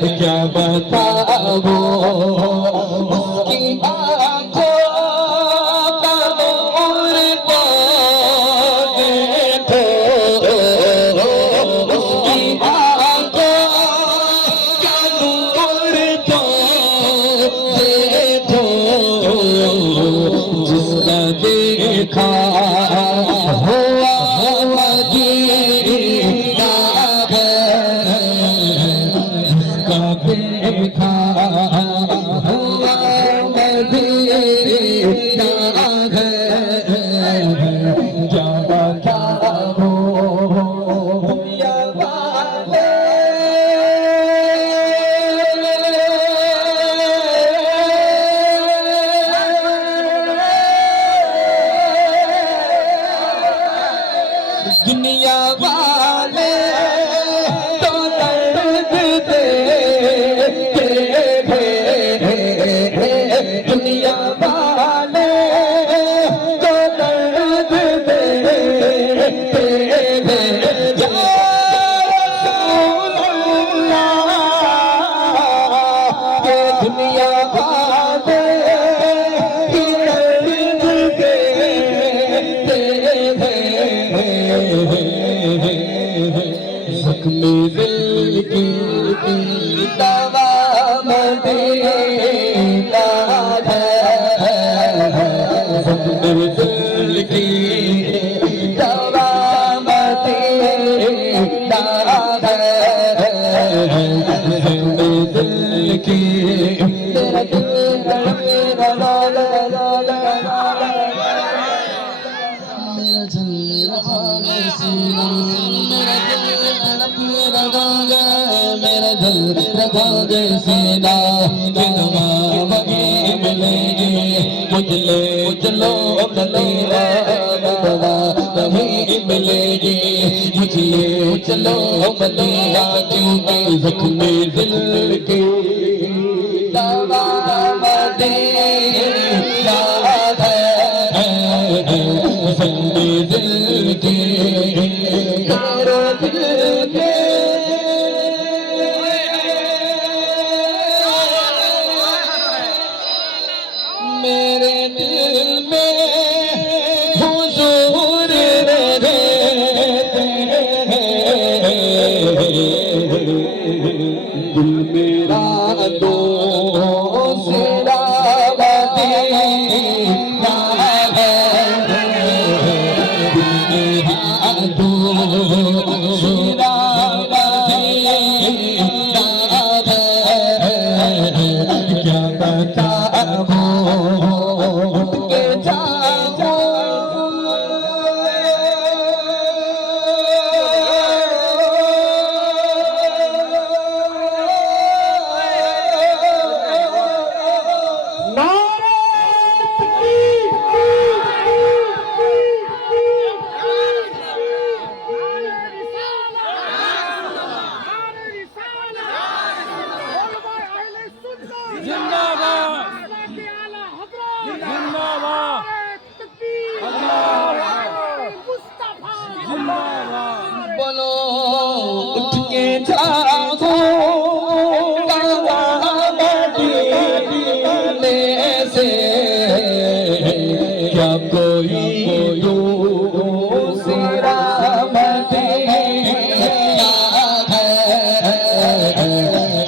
کیا بتاؤں اس کی آنکھوں کا نور کو دیکھو، اس کی آنکھوں کا نور کو دیکھو، جس کا دیکھا ہوا مدینہ ہے، کا دیکھا ہوا مدینہ ہے، کیا بتاؤں دنیا والے دنیا والے تو درد دیتے ہیں، دنیا والے تو درد دیتے ہیں، یا رسول اللہ یہ دنیا والے ہی درد دیتے ہیں، زخم دل کی دوا مدینہ ہے، زخم دل کی دوا مدینہ ہے، زخم دل کی تیرا دل میرا لالا لالا لالا میرا دل رکھا سینا، میرا دل رکھا میرا دل رکھا سینا، جنما بگی ملے گی مجھلے چلو مدینہ بدلا نہیں ملے گی، مجھے چلو مدینہ کیونکہ زخم دل کی دوا مدینہ ہے، زخم دل کی میرے دل کے میرے دل میں حضور رہتے ہیں، دل میرا دوسرا مدینہ ہے، دل میرا دوسرا مدینہ ہے، کیا بتاؤں اٹھ کے جاؤ بولو اٹھ کے جاؤ مدینے سے، کیا کوئی دوسرا مدینہ ہے،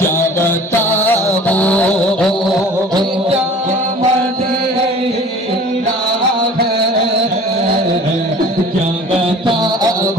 کیا بتاؤں کیا مدینہ ہے، کیا بتاؤں